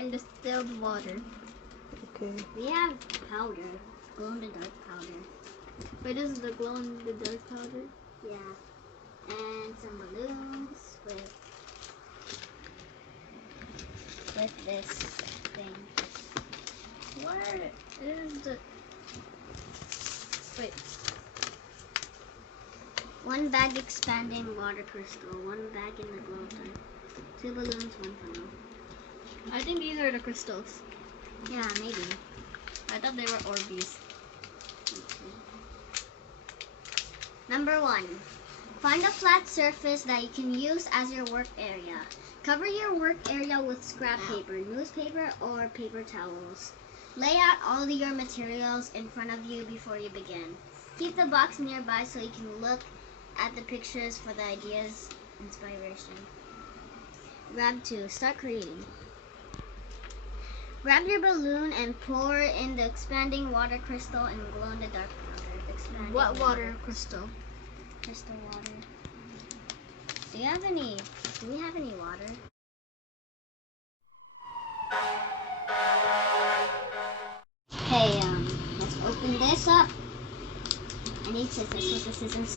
and distilled water. Okay. We have powder, glow-in-the-dark powder. Wait, this is the glow-in-the-dark powder? Yeah. And some balloons with this thing. Where is the... Wait. One bag expanding water crystal, one bag in the glow tank. 2 balloons, 1 funnel. I think these are the crystals. Yeah, maybe. I thought they were Orbeez. Number 1. Find a flat surface that you can use as your work area. Cover your work area with scrap paper, newspaper, or paper towels. Lay out all your materials in front of you before you begin. Keep the box nearby so you can look at the pictures for the ideas, inspiration. Grab 2. Start creating. Grab your balloon and pour in the expanding water crystal and glow-in-the-dark powder. Expanding What water crystal? Crystal water. Do we have any water? Hey, let's open this up. I need scissors with the scissors.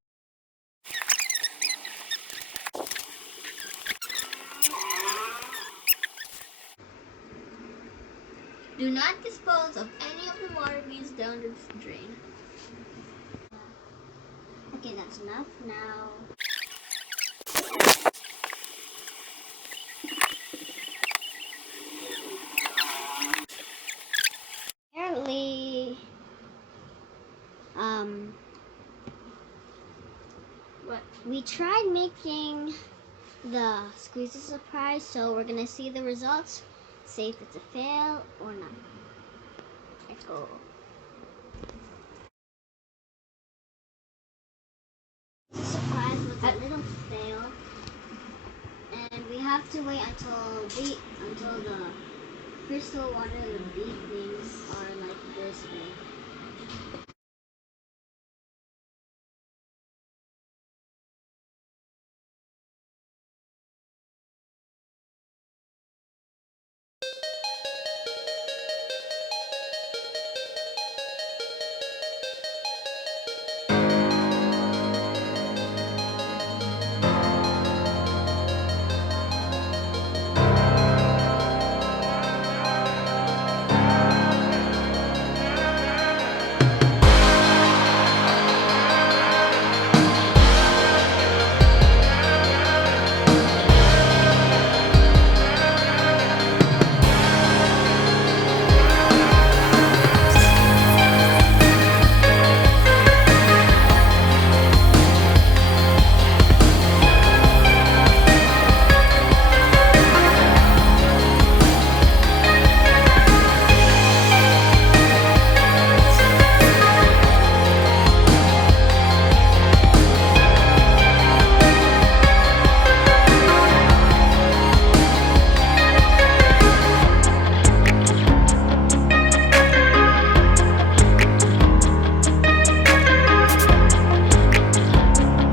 Do not dispose of any of the water beads down the drain. Okay, that's enough. Now, apparently, What? we tried making the Squiezie surprise, so we're gonna see the results, see if it's a fail or not. Let's go. Surprise was a little fail, and we have to wait until the crystal water, the big things are like this big.